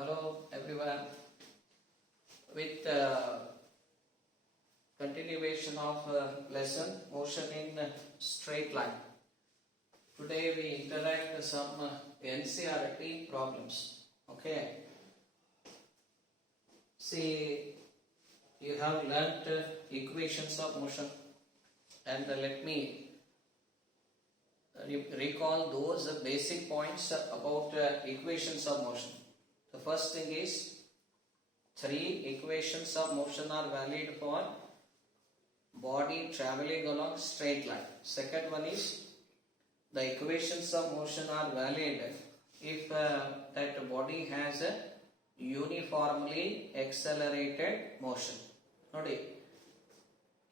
Hello everyone. With continuation of lesson motion in straight line. Today we interact some NCERT problems. Okay. See, you have learnt equations of motion, and let me recall those basic points about equations of motion. The first thing is, three equations of motion are valid for body traveling along straight line. Second one is, the equations of motion are valid if that body has a uniformly accelerated motion. ನೋಡಿ,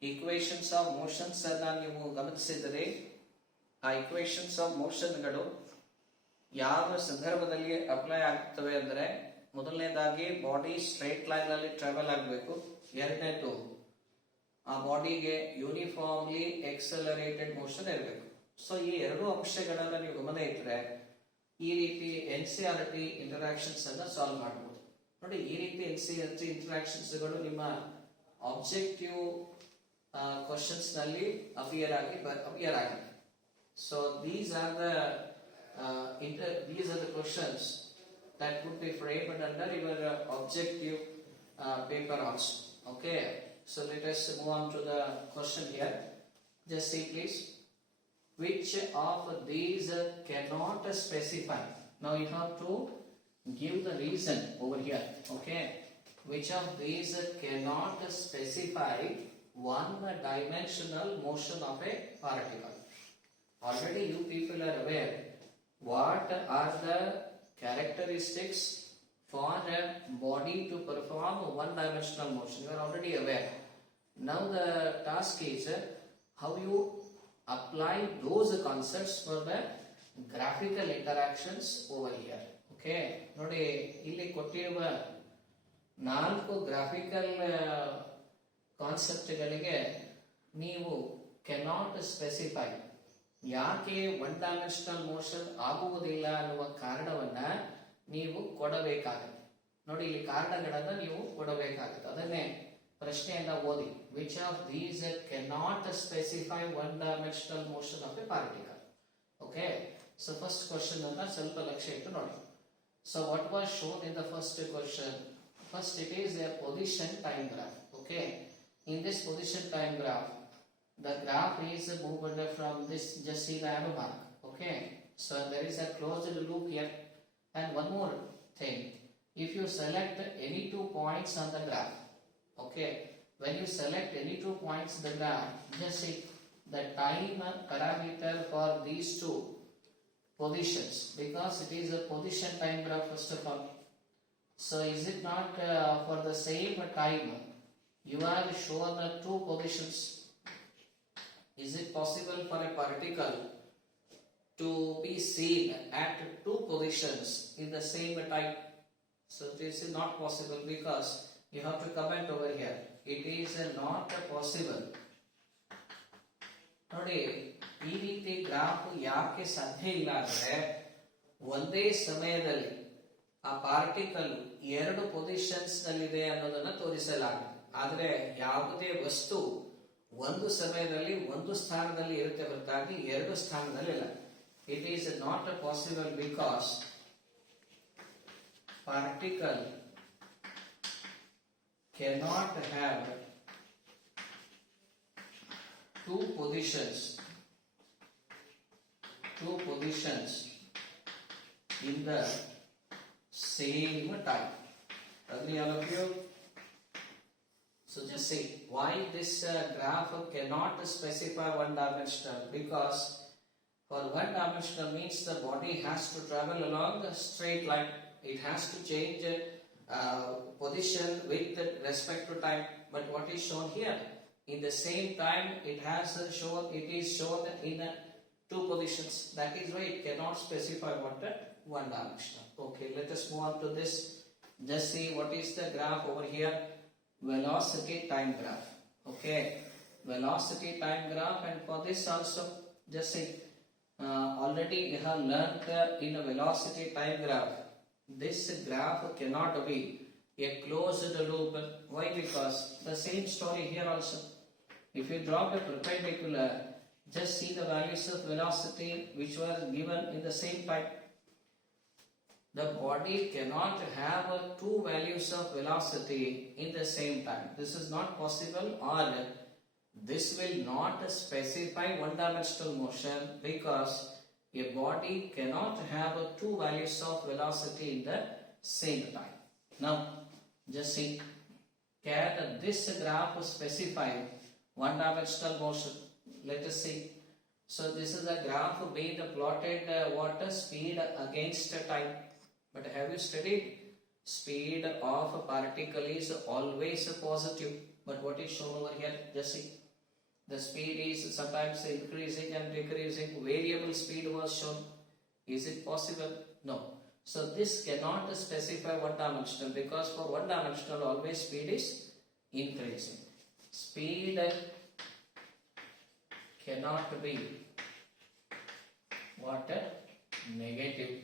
equations of motions ಅನ್ನು ನೀವು ಗಮನಿಸಿದರೆ ಆ equations of motionಗಳು ಯಾವ ಸಂದರ್ಭದಲ್ಲಿ apply ಆಗ್ತವೆ ಅಂದ್ರೆ, ಮೊದಲನೇದಾಗಿ ಬಾಡಿ ಸ್ಟ್ರೈಟ್ ಲೈನ್ ಅಲ್ಲಿ ಟ್ರಾವೆಲ್ ಆಗಬೇಕು. ಎರಡನೇದು, ಆ ಬಾಡಿಗೆ ಯೂನಿಫಾರ್ಮ್ಲಿ ಎಕ್ಸಲರೇಟೆಡ್ ಮೋಷನ್ ಇರಬೇಕು. ಸೊ ಈ ಎರಡು ಅಂಶಗಳನ್ನ ನೀವು ಗಮನ ಇಟ್ಟರೆ ಈ ರೀತಿ NCERT ಇಂಟರಾಕ್ಷನ್ಸ್ ಅನ್ನ ಸಾಲ್ವ್ ಮಾಡಬಹುದು. ನೋಡಿ, ಈ ರೀತಿ NCERT ಇಂಟರಾಕ್ಷನ್ಸ್ ಗಳು ನಿಮ್ಮ ಆಬ್ಜೆಕ್ಟಿವ್ ಕ್ವಶನ್ಸ್ ನಲ್ಲಿ ಅಪಿಯರ್ ಆಗಿದೆ. So these are the questions that would be framed under your objective paper also. Okay, so let us move on to the question here. Just see please, which of these cannot specify? Now you have to give the reason over here. Okay, which of these cannot specify one dimensional motion of a particle? Already you people are aware what are the characteristics for a body to perform one dimensional motion. You are already aware. Now the task is how you apply those concepts for the graphical interactions over here. Okay, ನೋಡಿ, ಇಲ್ಲಿ ಕೊಟ್ಟಿರುವ ನಾಲ್ಕು graphical ಕಾನ್ಸೆಪ್ಟ್ಗಳಿಗೆ ನೀವು cannot specify, ಯಾಕೆ one dimensional motion ಆಗುವುದಿಲ್ಲ ಅನ್ನುವ ಕಾರಣವನ್ನ ನೀವು ಕೊಡಬೇಕಾಗುತ್ತೆ. ನೋಡಿ, ಇಲ್ಲಿ ಕಾರಣಗಳನ್ನ ನೀವು ಕೊಡಬೇಕಾಗುತ್ತೆ. ಅದನ್ನೇ ಪ್ರಶ್ನೆಯನ್ನ ಓದಿ. Which of these cannot specify one dimensional motion of A particle. Okay, so first question ಅನ್ನ ಸ್ವಲ್ಪ ಲಕ್ಷ್ಯ ಇಟ್ಟು ನೋಡಿ. So what was shown in the first question? First it is a position time graph. Okay, in this position time graph, the graph is moved from this, just see the arrow mark. Okay, so there is a closed loop here. And one more thing, if you select any 2 points on the graph, okay, when you select any 2 points on the graph, just see the time parameter for these two positions, because it is a position time graph first of all. So is it not for the same time you have shown the two positions? Is it possible for a particle to be seen at two positions in the same time? So this is not possible, because you have to comment over here. It is not possible. ನೋಡಿ, ಈ ರೀತಿ graph ಯಾಕೆ ಸಾಧ್ಯ ಇಲ್ಲ ಅಂದ್ರೆ, ಒಂದೇ ಸಮಯದಲ್ಲಿ ಆ ಪಾರ್ಟಿಕಲ್ ಎರಡು ಪೊಸಿಷನ್ಸ್ ನಲ್ಲಿದೆ ಅನ್ನೋದನ್ನ ತೋರಿಸಲಾಗಿದೆ. ಆದ್ರೆ ಯಾವುದೇ ವಸ್ತು ಒಂದು ಸಮಯದಲ್ಲಿ ಒಂದು ಸ್ಥಾನದಲ್ಲಿ ಇರುತ್ತೆ ಹೊರತಾಗಿ ಎರಡು ಸ್ಥಾನದಲ್ಲಿ ಇಲ್ಲ. It is not possible, because particle cannot have two positions in the same time. Agree all of you? So just see why this graph cannot specify one dimensional, because for one dimensional means the body has to travel along the straight line. It has to change position with respect to time. But what is shown here, in the same time it is shown in two positions. That is why it cannot specify what one dimensional. Okay, let us move on to this. Just see what is the graph over here. Velocity time graph. Okay, velocity time graph. And for this also, just see, already you have learned in a velocity time graph this graph cannot be a closed loop. Why? Because the same story here also. If you drop a perpendicular, just see the values of velocity which were given in the same time. The body cannot have two values of velocity in the same time. This is not possible, or this will not specify one-dimensional motion, because a body cannot have two values of velocity in the same time. Now, just see, can this graph specify one-dimensional motion? Let us see. So this is a graph being plotted what speed against time. But have you studied? Speed of a particle is always positive. But what is shown over here? Just see. The speed is sometimes increasing and decreasing. Variable speed was shown. Is it possible? No. So this cannot specify one-dimensional, because for one-dimensional always speed is increasing. Speed cannot be what? Negative.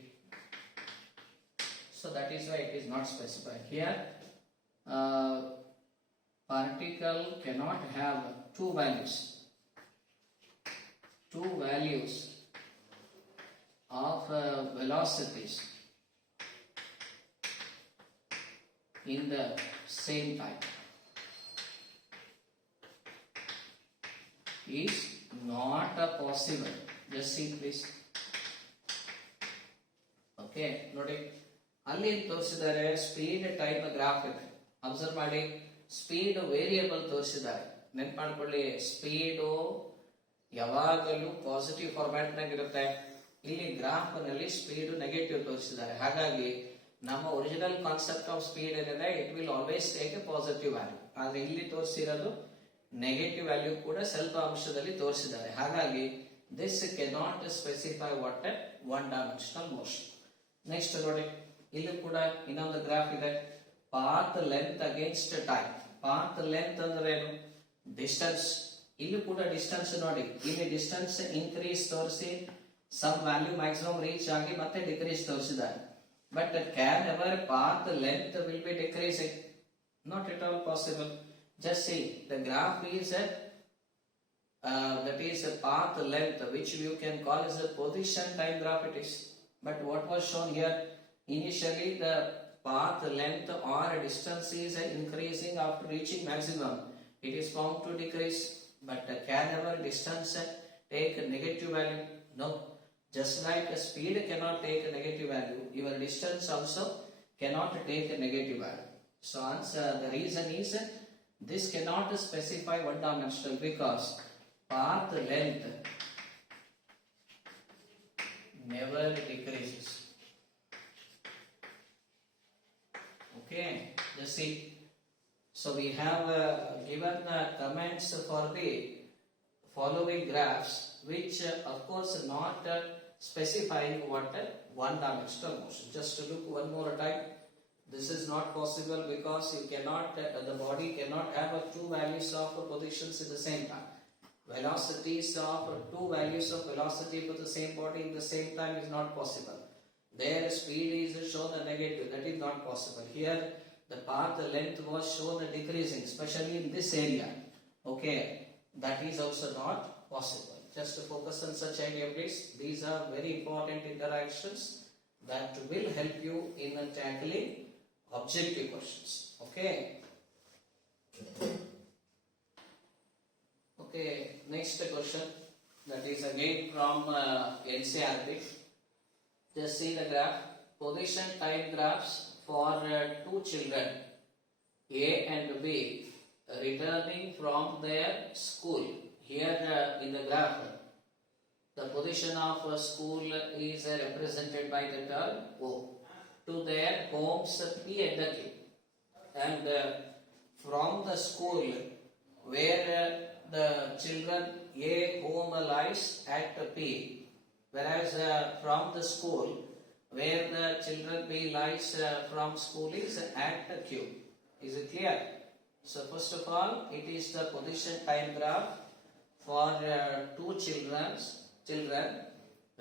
So that is why it is not specified. Here, particle cannot have two values. Two values of velocities in the same time is not possible. Just see please. Okay, ನೋಡಿ ಅಲ್ಲಿ ತೋರಿಸಿದ್ದಾರೆ speed time graphic. Observe ಮಾಡಿ, speed variable ತೋರಿಸಿದ್ದಾರೆ. ನೆನ್ಪು ಮಾಡ್ಕೊಳ್ಳಿ, speed ಯಾವಾಗಲೂ positive format ನಾಗ ಇರುತ್ತೆ. ಇಲ್ಲಿ ಗ್ರಾಫ್ ನಲ್ಲಿ ಸ್ಪೀಡ್ ನೆಗೆಟಿವ್ ತೋರಿಸಿದ್ದಾರೆ. ಹಾಗಾಗಿ ನಮ್ಮ ಒರಿಜಿನಲ್ ಕಾನ್ಸೆಪ್ಟ್ ಆಫ್ ಸ್ಪೀಡ್ ಏನಿದೆ, it will always take A positive value. ಆದ್ರೆ ಇಲ್ಲಿ ತೋರಿಸಿರೋದು ನೆಗೆಟಿವ್ ವ್ಯಾಲ್ಯೂ ಕೂಡ ಸ್ವಲ್ಪ ಅಂಶದಲ್ಲಿ ತೋರಿಸಿದ್ದಾರೆ. ಹಾಗಾಗಿ this cannot specify what one dimensional motion. Next ನೋಡಿ, ಇಲ್ಲಿ ಕೂಡ ಇನ್ನೊಂದು ಗ್ರಾಫ್ ಇದೆ. Path length against time. Path length ಅಂದ್ರೆ ಏನು? ಡಿಸ್ಟೆನ್ಸ್. ಇಲ್ಲಿ ಕೂಡ ಡಿಸ್ಟೆನ್ಸ್ ನೋಡಿ, ಇಲ್ಲಿ ಡಿಸ್ಟೆನ್ಸ್ ಇನ್ಕ್ರೀಸ್ ತೋರಿಸಿ ಸಮ್ ವ್ಯಾಲ್ಯೂ ಮ್ಯಾಕ್ಸಿಮಮ್ ರೀಚ್ ಆಗಿ ಮತ್ತೆ ಡಿಕ್ರೀಸ್ ತೋರಿಸಿದ್ದಾರೆ. But can ever path length will be decreasing? Not at all possible. Just see, the graph is that is a path length, which you can call as a position time graph it is. But what was shown here, initially the path length or distance is increasing after reaching maximum. It is found to decrease. But can ever distance take a negative value? No. Just like speed cannot take a negative value, even distance also cannot take a negative value. So answer, the reason is this cannot specify one dimensional, because path length never decreases. Okay, just see. So we have given comments for the following graphs, which of course not specifying what one dimensional motion. Just to look one more time. This is not possible, because you cannot, the body cannot have two values of positions in the same time. Velocities of two values of velocity for the same body in the same time is not possible. There speed is shown a negative, that is not possible. Here the path length was shown a decreasing, especially in this area. Okay, that is also not possible. Just to focus on such idea please. These are very important interactions that will help you in tackling objective questions. Okay. Okay, next question, that is again from NCRT. Just see the graph. Position time graphs for two children, A and B, returning from their school. Here in the graph, the position of school is represented by the term O. To their homes P and the Q, and from the school where the children A home lies at P, whereas from the school where the children B lies from school is at Q. Is it clear? So first of all, it is the position time graph for two children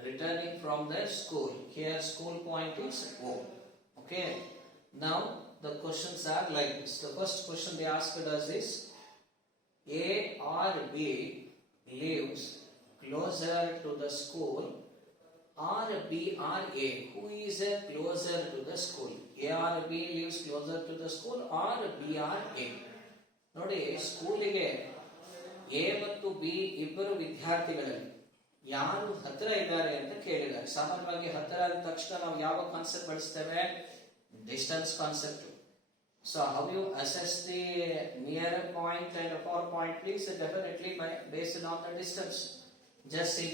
returning from their school. Here school point is O. Okay. Now the questions are like this. The first question they asked us is A or B lives closer to the school, or B or A? Who is closer to the school? A or B lives closer to the school, or B or A? ನೋಡಿ, ಸ್ಕೂಲಿಗೆ A ಮತ್ತು B ಇಬ್ಬರು ವಿದ್ಯಾರ್ಥಿಗಳಲ್ಲಿ ಯಾರು ಹತ್ತಿರ ಇದ್ದಾರೆ ಅಂತ ಕೇಳಿದ್ದಾರೆ. ಸಾಮಾನ್ಯವಾಗಿ ಹತ್ತಿರ ಆದ ತಕ್ಷಣ ನಾವು ಯಾವ ಕಾನ್ಸೆಪ್ಟ್ ಬಳಸ್ತೇವೆ? Distance concept. So how you assess the nearer point and a far point, please? Definitely based on the distance. Just see,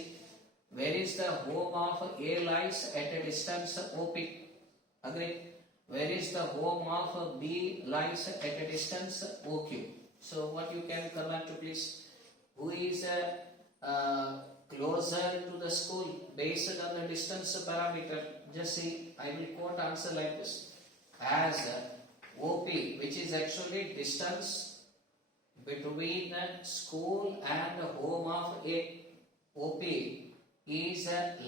where is the home of A lies at a distance OP? Agree? Where is the home of B lies at a distance OQ? So what you can comment to, please? Who is closer to the school based on the distance parameter? Just see, I will quote answer like this. As OP, which is actually distance between school and home of A, OP is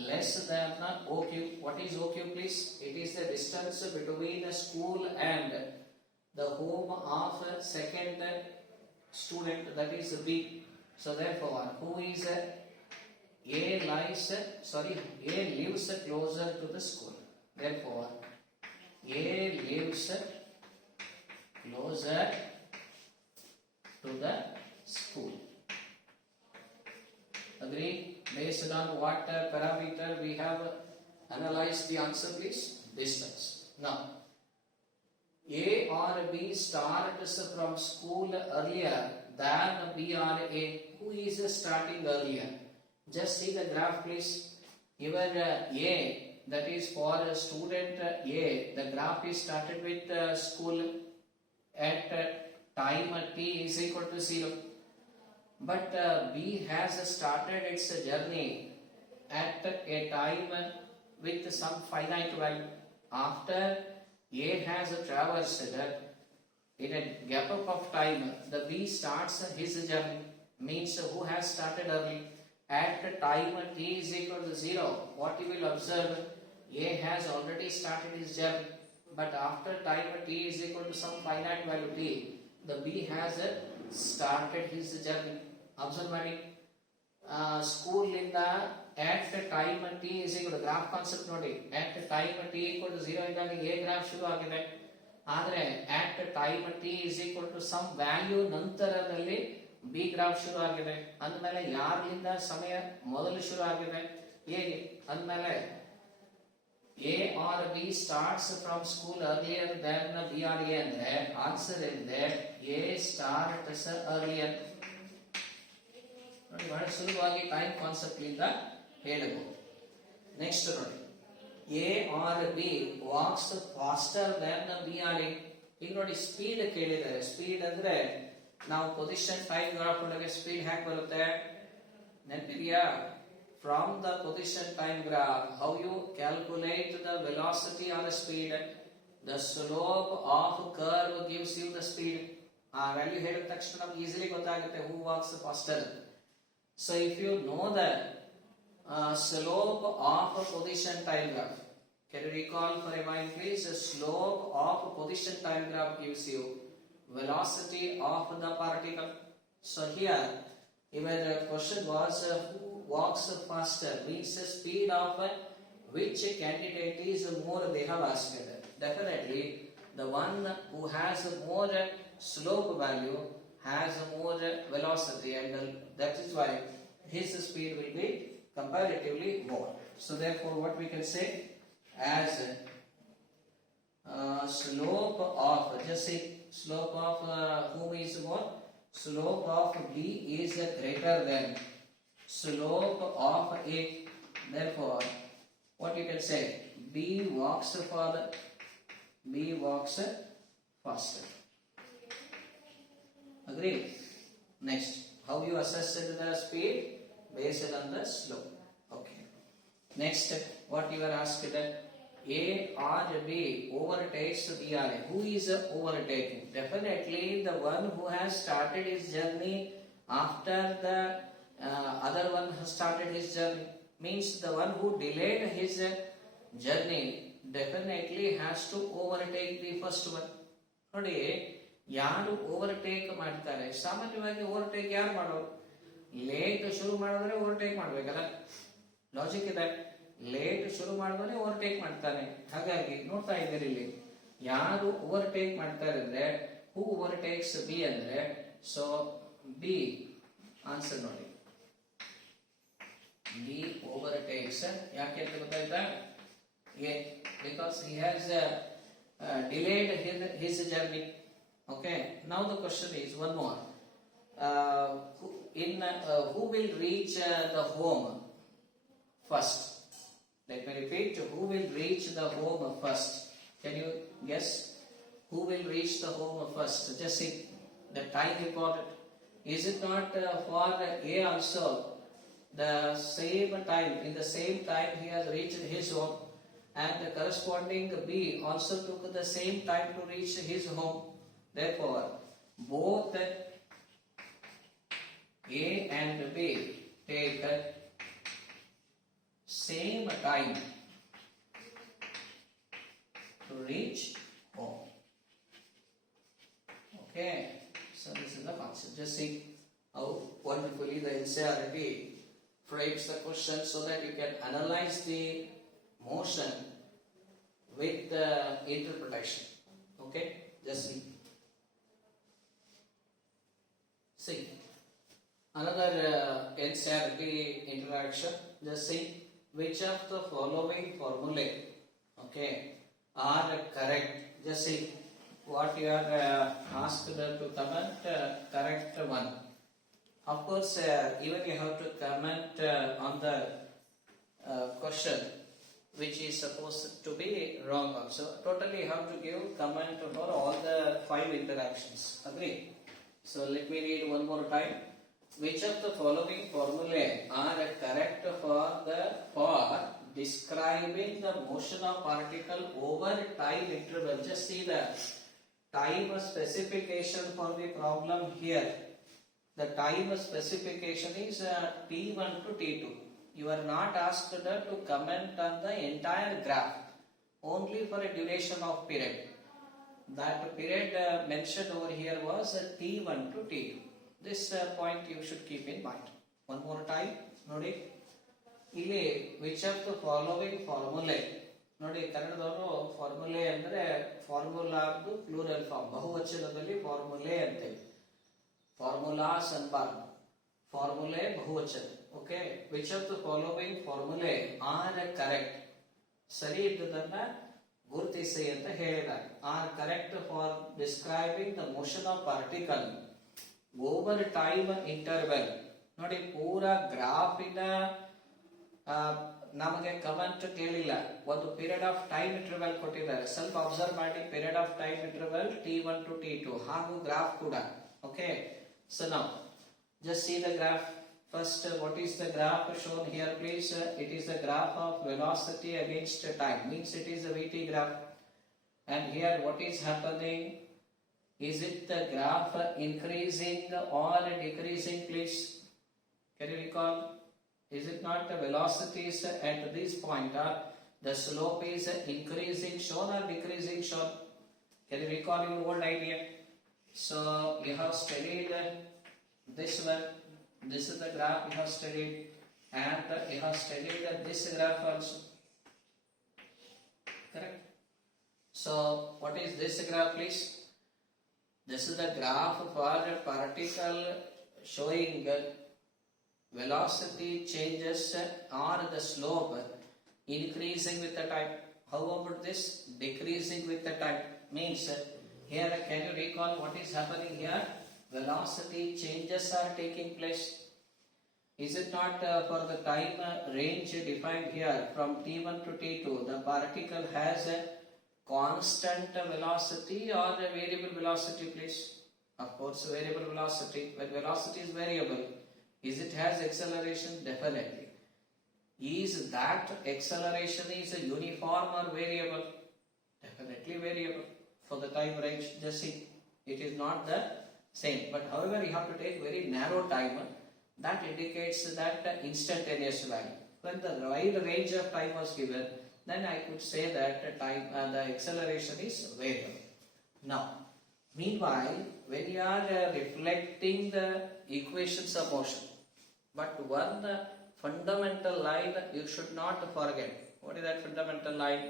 less than OQ. What is OQ, please? It is the distance between the school and the home of second student, that is B. So therefore, who is A lives closer to the school. Therefore, A lives closer to the school. Agree? Based on what parameter we have analyzed the answer, please? Distance. Now, A or B starts from school earlier than B or A. Who is starting earlier? Just see the graph, please. Here A, that is for student A, the graph is started with school at time t is equal to 0. But B has started its journey at a time with some finite value. After A has traversed in a gap of time, the B starts his journey. Means who has started early? At time t is equal to 0, what you will observe? A has already started his journey. But after time t is equal to some finite value t, the B has started his journey. Observe ಮಾಡಿ, school ಇಂದ at time t is equal to graph concept ನೋಡಿ. at time t equal to 0 ಇದ್ದಾಗ A graph ಶುರು ಆಗಿದೆ. ಆದ್ರೆ at time t is equal to some value ನಂತರದಲ್ಲಿ B graph ಶುರು ಆಗಿದೆ. ಅಂದಮೇಲೆ ಯಾರಿಂದ ಸಮಯ ಮೊದಲು ಶುರು ಆಗಿದೆ? A. ಅಂದಮೇಲೆ A or B starts from school earlier than B or A ಅಂದ್ರೆ ಆನ್ಸರ್ ಇದೆ A starts earlier. ನೋಡಿ, ಬಹಳ ಸುಲಭವಾಗಿ ಟೈಮ್ ಕಾನ್ಸೆಪ್ಟ್ ಇಂದ ಹೇಳಬಹುದು. ನೆಕ್ಸ್ಟ್ ನೋಡಿ, A or B walks faster than B or A. ಈಗ ನೋಡಿ, ಸ್ಪೀಡ್ ಕೇಳಿದ್ದಾರೆ. ಸ್ಪೀಡ್ ಅಂದ್ರೆ ನಾವು ಪೊಸಿಷನ್ ಟೈಮ್ ಗ್ರಾಫ್ ಒಳಗೆ ಸ್ಪೀಡ್ ಹೇಗೆ ಬರುತ್ತೆ ನೆನಪಿದೆಯಾ? From the position time graph, how you calculate the velocity or the speed? The slope of curve gives you the speed. ಆ ವ್ಯಾಲ್ಯೂ ಹೇಳಿದ ತಕ್ಷಣ ನಮ್ಗೆ ಈಸಿಲಿ ಗೊತ್ತಾಗುತ್ತೆ who walks faster. So if you know the slope of a position time graph, can you recall for a moment, please? The slope of a position time graph gives you velocity of the particle. So here, even the question was who walks faster, means the speed of which candidate is more, they have asked. Definitely the one who has more slope value has more velocity, and that is why his speed will be comparatively more. So therefore what we can say as slope of, just say slope of whom is more? Slope of B is greater than slope of A. Therefore, what you can say? B walks further. B walks faster. Agree? Next, how you assess the speed? Based on the slope. Okay. Next, what you are asked that A or B overtakes B or A. Who is overtaking? Definitely the one who has started his journey after the other one has started his journey. Means the one who delayed his journey definitely has to overtake the first one. ನೋಡಿ, ಯಾರು overtake ಮಾಡ್ತಾರೆ, ಸಾಮಾನ್ಯವಾಗಿ overtake ಯಾರು ಮಾಡೋರು? Late ಶುರು ಮಾಡಿದ್ರೆ overtake ಮಾಡ್ಬೇಕಲ್ಲ, logic ಇದೆ. ಲೇಟ್ ಶುರು ಮಾಡಿದ್ರೆ ಓವರ್ಟೇಕ್ ಮಾಡ್ತಾನೆ. ಹಾಗಾಗಿ ನೋಡ್ತಾ ಇದ್ದೀರಿ ಇಲ್ಲಿ ಯಾರು ಓವರ್ಟೇಕ್ ಮಾಡ್ತಾರೆ ಅಂದ್ರೆ, ಹೂ ಓವರ್ಟೇಕ್ಸ್ ಬಿ ಅಂದ್ರೆ, ಸೊ ಬಿ ಆನ್ಸರ್ ನೋಡಿ, ಬಿ ಓವರ್ಟೇಕ್ಸ್. ಯಾಕೆ ಅಂತ ಗೊತ್ತಾಯ್ತಾ? Because he has delayed his journey. Okay, now the question is one more. Who will reach the home first? Let me repeat, who will reach the home first? Can you guess? Who will reach the home first? Just see the time important. Is it not for A also? The same time, in the same time he has reached his home, and the corresponding B also took the same time to reach his home. Therefore, both A and B take same time to reach home. Okay, so this is the concept. Just see how wonderfully the NCERT frames the question so that you can analyze the motion with the interpretation. Okay, just see another NCERT interaction. Just see which of the following formulae, okay, are correct. Just see what you are asked to comment. Correct one. Of course, even you have to comment on the question which is supposed to be wrong also. Totally you have to give comment on all the 5 interactions. Agree? So let me read one more time. Which of the following formulae are correct for describing the motion of particle over time interval? Just see the time specification for the problem here. The time specification is T1 to T2. You are not asked to comment on the entire graph, only for a duration of period. That period mentioned over here was T1 to T2. This point you should keep in mind. One more time, nodi. Ili which of the following formulae? Nodi, kannadavaru formulae andre formula adu plural form. ಬಹುವಚನದಲ್ಲಿ formulae ante. Formulas anbaaru. Formulae ಬಹುವಚನ. Okay, which of the following formulae are correct? ಸರಿ ಇದ್ದದನ್ನ ಗುರುತಿಸಿ ಅಂತ ಹೇಳಿದ್ದಾರೆ. Are correct for describing the motion of particle over time interval. ನೋಡಿ, ಪೂರಾ ಗ್ರಾಫಿನ ನಮಗೆ comment ಕೇಳಿಲ್ಲ, ಒಂದು ಪೀರಿಯಡ್ ಆಫ್ ಟೈಮ್ ಇಂಟರ್ವಲ್ ಕೊಟ್ಟಿದ್ದಾರೆ. ಸ್ವಲ್ಪ ಅಬ್ಸರ್ವ್ ಮಾಡಿ, period of time interval T1 to T2 ಹಾಗೂ ಗ್ರಾಫ್ ಕೂಡ. Okay, so now just see the graph. First, what is the graph shown here, please? It is the graph of velocity against time, means it is a VT graph. And here what is happening? Is it the graph increasing or decreasing, please? Can you recall? Is it not the velocities at this point, the slope is increasing shown or decreasing shown? Can you recall your old idea? So you have studied this one. This is the graph you have studied, and you have studied this graph also. Correct? So what is this graph, please? This is the graph for a particle showing velocity changes or the slope increasing with the time. How about this? Decreasing with the time. Means here, can you recall what is happening here? Velocity changes are taking place. Is it not for the time range defined here from T1 to T2, the particle has a constant velocity or a variable velocity, please? Of course, variable velocity. When velocity is variable, is it has acceleration? Definitely. Is that acceleration is a uniform or variable? Definitely variable. For the time range, just see, it is not the same. But however, you have to take very narrow time. That indicates that instantaneous value. When the wide range of time was given, then I could say that the acceleration is variable. Now, meanwhile, when you are reflecting the equations of motion, but one fundamental line you should not forget. What is that fundamental line?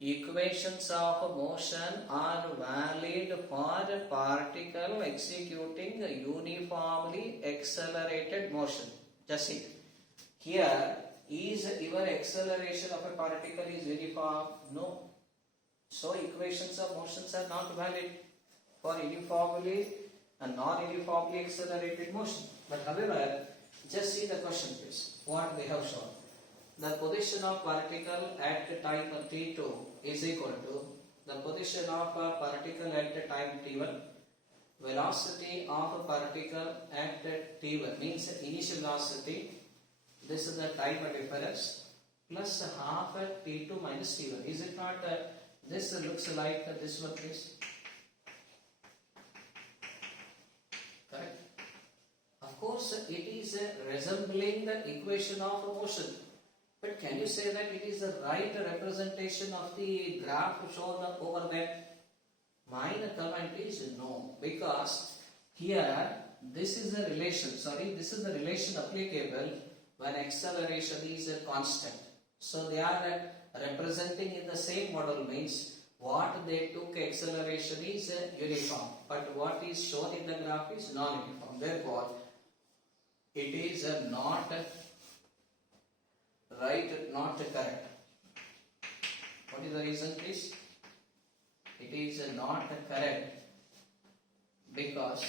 Equations of motion are valid for a particle executing a uniformly accelerated motion. Just see. Here, is your acceleration of a particle is uniform? No. So equations of motions are not valid for uniformly and non-uniformly accelerated motion. But however, just see the question please. What they have shown. The position of particle at time t2 is equal to the position of a particle at time t1, velocity of a particle at t1 means initial velocity. This is the time difference plus half at t2 minus t1. Is it not? This looks like this one, please. Correct. Of course, it is resembling the equation of motion. But can you say that it is the right representation of the graph shown over there? My comment is no, because here this is the relation. This is the relation applicable when acceleration is a constant. So they are representing in the same model means what they took acceleration is uniform, but what is shown in the graph is non-uniform. Therefore, it is not right, not correct. What is the reason, please? It is not correct because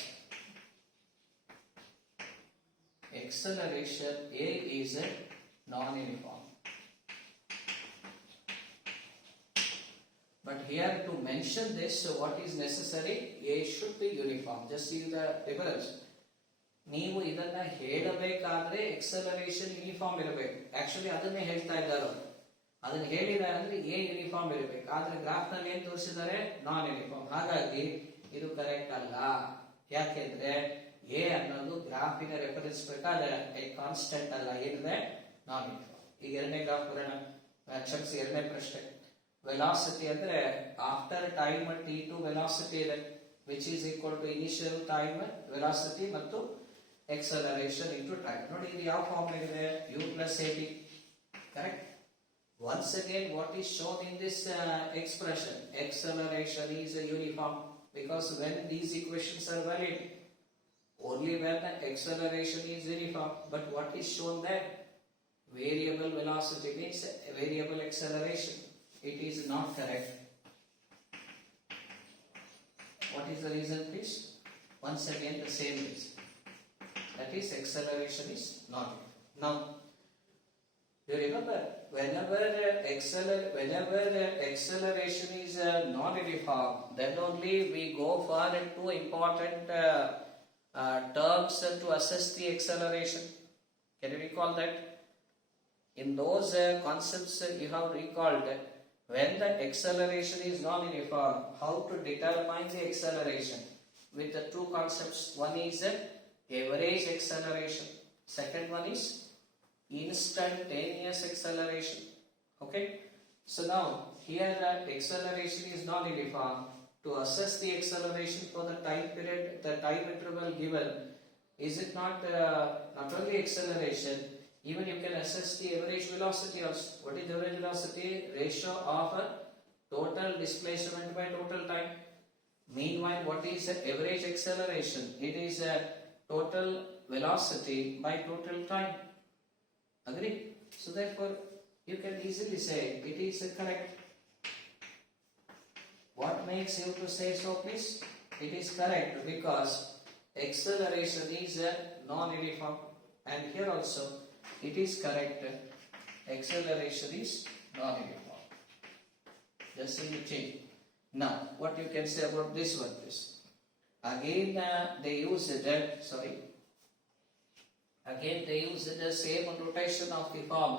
acceleration A is non-uniform. But here to mention this, what is necessary? A should be uniform. Just see the difference. ನೀವು ಇದನ್ನ ಹೇಳಬೇಕಾದ್ರೆ acceleration uniform ಇರಬೇಕು. Actually ಅದನ್ನೇ ಹೇಳ್ತಾ ಇದ್ದಾರೆ. ಅದನ್ನ ಹೇಳಿದ್ದಾರೆ ಅಂದ್ರೆ ಎ ಯೂನಿಫಾರ್ಮ್ ಇರಬೇಕು. ಆದ್ರೆ ಗ್ರಾಫ್ ನಲ್ಲಿ ಏನ್ ತೋರಿಸಿದ್ದಾರೆ? ನಾನ್ ಯೂನಿಫಾರ್ಮ್. ಹಾಗಾಗಿ ಇದು ಕರೆಕ್ಟ್ ಅಲ್ಲ. ಯಾಕೆಂದ್ರೆ ಎ ಅನ್ನೋದು ಗ್ರಾಫಿನ ರೆಫರೆನ್ಸ್ ಬೇಕಾದ್ರೆ ಕಾನ್ಸ್ಟೆಂಟ್ ಅಲ್ಲ, ಏನಿದೆ? ನಾನ್ ಯೂನಿಫಾರ್ಮ್. ಈಗ ಎರಡನೇ ಗ್ರಾಫ್ ಬರೋಣ. ಕ್ಷಮಿಸಿ, ಎರಡನೇ ಪ್ರಶ್ನೆ. ವೆಲಾಸಿಟಿ ಅಂದ್ರೆ ಆಫ್ಟರ್ ಟೈಮ್ t2 ವೆಲಾಸಿಟಿ ಇದೆ, which is equal to initial time velocity ಮತ್ತು acceleration into time. ನೋಡಿ ಇದು ಯಾವ ಫಾರ್ಮ್ ಇದೆ? u plus at. Correct? Once again, what is shown in this expression? Acceleration is uniform because when these equations are valid, only when the acceleration is uniform. But what is shown there? Variable velocity means variable acceleration. It is not correct. What is the reason, please? Once again, the same reason. That is, acceleration is not uniform. Now, you remember, whenever acceleration is non-uniform, then only we go for two important terms to assess the acceleration. Can you recall that? In those concepts you have recalled, when the acceleration is non-uniform, how to determine the acceleration? With the two concepts. One is average acceleration. Second one is instantaneous acceleration. Okay? So now, here the acceleration is non-uniform. To assess the acceleration for the time period, the time interval given, is it not only acceleration, even you can assess the average velocity also. What is the average velocity? Ratio of total displacement by total time. Meanwhile, what is average acceleration? It is total velocity by total time. Agree? So therefore, you can easily say it is correct. What makes you to say so, please? It is correct because acceleration is non-uniform, and here also it is correct. Acceleration is non-uniform. Just see the change. Now, what you can say about this one, please? Again, they use they use the same notation of the form.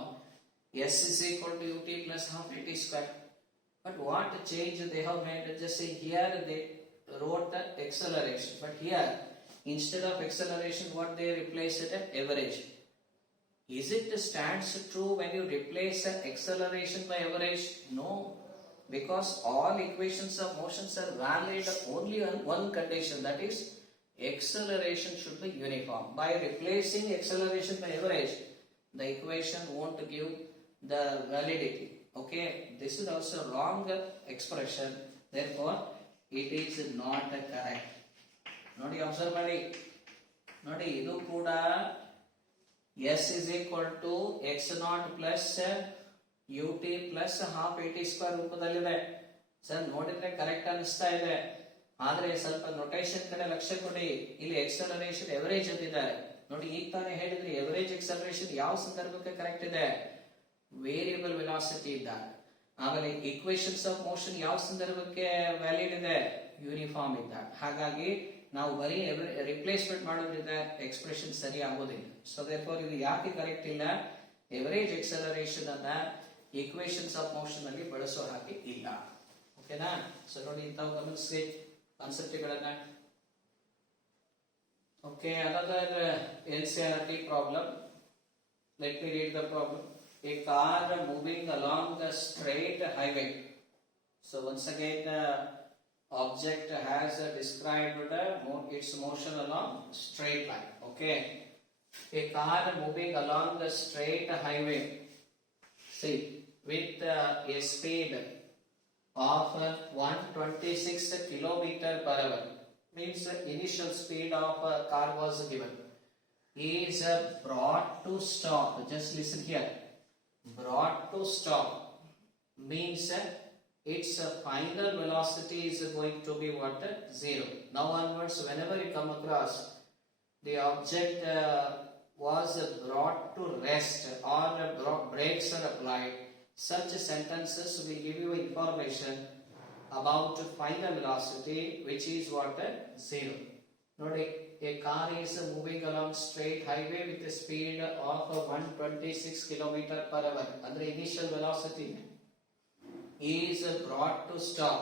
S is equal to ut plus half at square. But what change they have made? Just say here they wrote the acceleration, but here instead of acceleration, what they replaced it? Average. Is it stands true when you replace acceleration by average? No, because all equations of motions are valid only on one condition, that is acceleration should be uniform. By replacing acceleration by average, the equation won't give the validity. Okay, this is also wrong expression, therefore it is not correct. ನೋಡಿ observe ಮಾಡಿ, ನೋಡಿ ಇದು ಕೂಡ S is equal to x naught plus ut plus half at square ರೂಪದಲ್ಲಿದೆ. Sir ನೋಡಿದ್ರೆ correct ಅನಿಸ್ತಾ ಇದೆ, ಆದ್ರೆ ಸ್ವಲ್ಪ ನೊಟೇಷನ್ ಕಡೆ ಲಕ್ಷ್ಯ ಕೊಡಿ. ಇಲ್ಲಿ ಎಕ್ಸಲರೇಷನ್ ಎವರೇಜ್ ಅಂತಿದ್ದಾರೆ. ನೋಡಿ ಈಗ ತಾನೇ ಹೇಳಿದ್ರಿ ಎವರೇಜ್ ಎಕ್ಸಲರೇಷನ್ ಯಾವ ಸಂದರ್ಭಕ್ಕೆ ಕರೆಕ್ಟ್ ಇದೆ? ವೇರಿಯಬಲ್ ವೆಲಾಸಿಟಿ ಇದ್ದಾಗ. ಆಮೇಲೆ ಇಕ್ವೇಶನ್ಸ್ ಆಫ್ ಮೋಷನ್ ಯಾವ ಸಂದರ್ಭಕ್ಕೆ ವ್ಯಾಲಿಡ್ ಇದೆ? ಯೂನಿಫಾರ್ಮ್ ಇದ್ದಾಗ. ಹಾಗಾಗಿ ನಾವು ಬರೀ ರಿಪ್ಲೇಸ್ಮೆಂಟ್ ಮಾಡೋದ್ರಿಂದ ಎಕ್ಸ್ಪ್ರೆಷನ್ ಸರಿ ಆಗೋದಿಲ್ಲ. ಸೊ ದೇರ್ಫೋರ್ ಇದು ಯಾಕೆ ಕರೆಕ್ಟ್ ಇಲ್ಲ? ಎವರೇಜ್ ಎಕ್ಸಲರೇಷನ್ ಅನ್ನ ಈಕ್ವೇಶನ್ಸ್ ಆಫ್ ಮೋಷನ್ ಅಲ್ಲಿ ಬಳಸೋ ಹಾಗೆ ಇಲ್ಲ. ಓಕೆನಾ? ಸೊ ನೋಡಿ ಇಂಥವು ಗಮನಿಸಿ ಕಾನ್ಸೆಪ್ಟ್ಗಳನ್ನ. Okay, another NCERT problem. Let me read the problem. A car moving along a straight highway. So once again the object has described its motion along straight line. Okay, a car moving along the straight highway, see, with a speed of 126 kilometer per hour, means initial speed of a car was given, is brought to stop. Just listen here, brought to stop means its final velocity is going to be what? 0. Now onwards, whenever you come across the object was brought to rest or brakes are applied, such sentences will give you information about final velocity, which is what? 0. Nodi, a car is moving along straight highway with a speed of 126 km per hour. Andre initial velocity is brought to stop.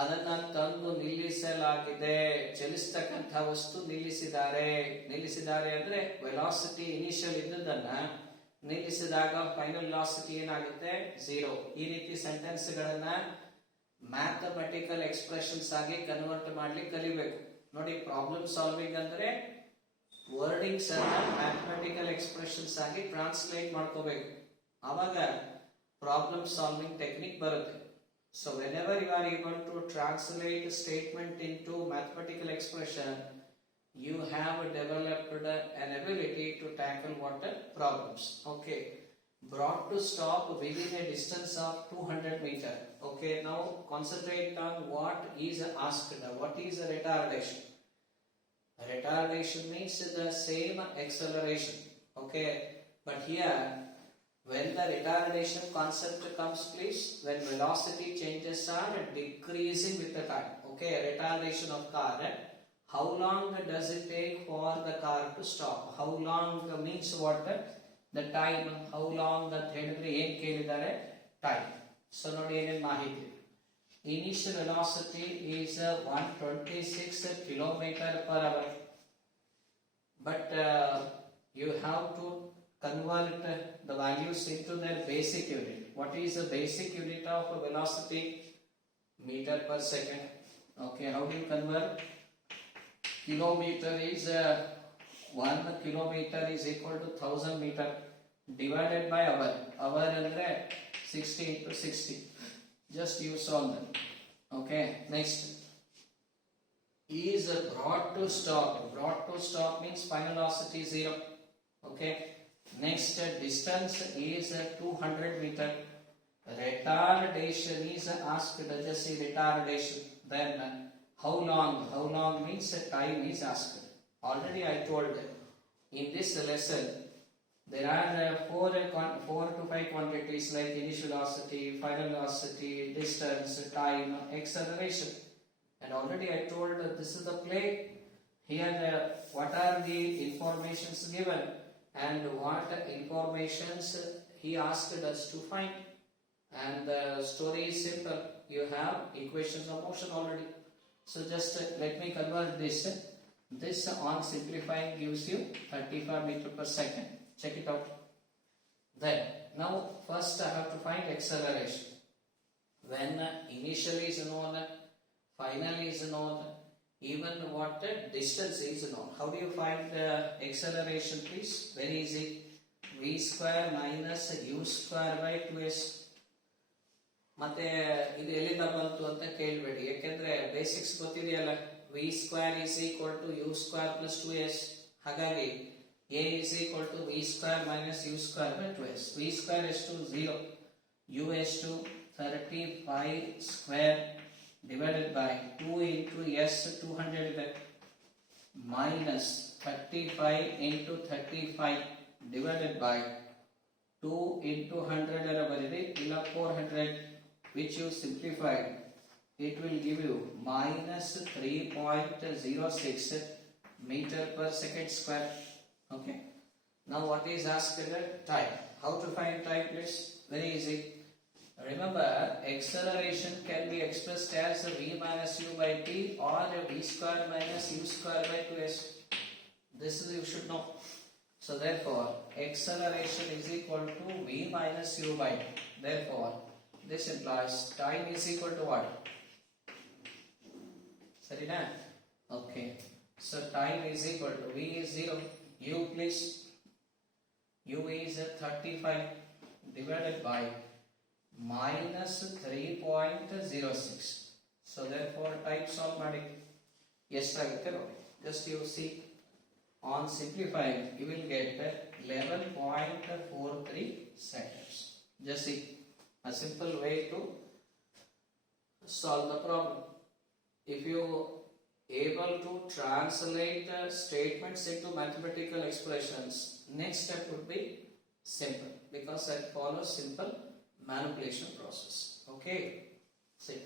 ಅದನ್ನ ತಂದು ನಿಲ್ಲಿಸಲಾಗಿದೆ. ಚಲಿಸ್ತಕ್ಕಂಥ ವಸ್ತು ನಿಲ್ಲಿಸಿದ್ದಾರೆ ಅಂದ್ರೆ velocity initial ಇದ್ದದನ್ನ ನಿಲ್ಲಿಸಿದಾಗ final velocity ಏನಾಗುತ್ತೆ? 0. ಈ ರೀತಿ sentence ಗಳನ್ನ ಮ್ಯಾಥಮೆಟಿಕಲ್ ಎಕ್ಸ್ಪ್ರೆಷನ್ಸ್ ಆಗಿ ಕನ್ವರ್ಟ್ ಮಾಡ್ಲಿಕ್ಕೆ ಕಲಿಬೇಕು. ನೋಡಿ, ಪ್ರಾಬ್ಲಮ್ ಸಾಲ್ವಿಂಗ್ ಅಂದ್ರೆ ವರ್ಡಿಂಗ್ಸ್ ಅನ್ನ ಮ್ಯಾಥಮೆಟಿಕಲ್ ಎಕ್ಸ್ಪ್ರೆಷನ್ಸ್ ಆಗಿ ಟ್ರಾನ್ಸ್ಲೇಟ್ ಮಾಡ್ಕೋಬೇಕು. ಆವಾಗ ಪ್ರಾಬ್ಲಮ್ ಸಾಲ್ವಿಂಗ್ ಟೆಕ್ನಿಕ್ ಬರುತ್ತೆ. So whenever you are able to translate a statement into mathematical expression, you have developed an ability to tackle what problems. Okay, brought to stop within a distance of 200 meter. Okay, now concentrate on what is asked. What is a retardation? Retardation means the same acceleration. Okay, but here when the retardation concept comes, please, when velocity changes are decreasing with the time. Okay, retardation of car. How long does it take for the car to stop? How long means what? The time. How long that ಹೇಳಿದ್ರೆ ಏನು ಕೇಳಿದ್ದಾರೆ? Time. So ನೋಡಿ ಏನೇನು ಮಾಹಿತಿ. Initial velocity is 126 km per hour. But you have to convert the values into their basic unit. What is the basic unit of velocity? Meter per second. Okay, how do you convert? Kilometer is 1 kilometer is equal to 1000 meter divided by hour. Hour andre 60 into 60. Just use all that. Okay, next is brought to stop. Brought to stop means final velocity 0. Okay, next distance is 200 meter. Retardation is asked. Just see retardation. Then how long? How long means time is asked. Already I told in this lesson there are 4 to 5 quantities like initial velocity, final velocity, distance, time, acceleration. And already I told this is the play. Here what are the informations given and what informations he asked us to find. And the story is simple. You have equations of motion already. So just let me convert this. This on simplifying gives you 35 meter per second. Check it out. Then, now first I have to find acceleration. When initial is known, final is known, even what distance is known. How do you find the acceleration, please? Very easy. V square minus u square by 2s. ಮತ್ತೆ ಇದು ಎಲ್ಲಿಂದ ಬಂತು ಅಂತ ಕೇಳಬೇಡಿ, ಯಾಕೆಂದ್ರೆ basics ಗೊತ್ತಿದೆಯಲ್ಲ. v square is equal to u square plus 2s. ಹಾಗಾಗಿ a is equal to v square minus u square by 2s. v square is to 0, u is to 35 square divided by 2 into s 200 ಇದೆ, minus 35 into 35 divided by 2 into 100 ಅರ ಬರೀರಿ, ಇಲ್ಲ 400, which you simplified, it will give you minus 3.06 meter per second square. Okay. Now what is asked? Time. How to find time, please? Very easy. Remember, acceleration can be expressed as v minus u by t or v square minus u square by 2s. This is you should know. So therefore, acceleration is equal to v minus u by t. Therefore, this implies time is equal to what? Sarina? Okay. So time is equal to v is 0. U please. U is 35 divided by minus 3.06. So therefore time solve ಮಾಡಿ ಎಷ್ಟಾಗುತ್ತೆ ನೋಡಿ. Just you see, on simplifying you will get 11.43 seconds. Just see, a simple way to solve the problem. If you able to translate statements into mathematical expressions, next step would be simple, because that follows simple manipulation process. Okay, see.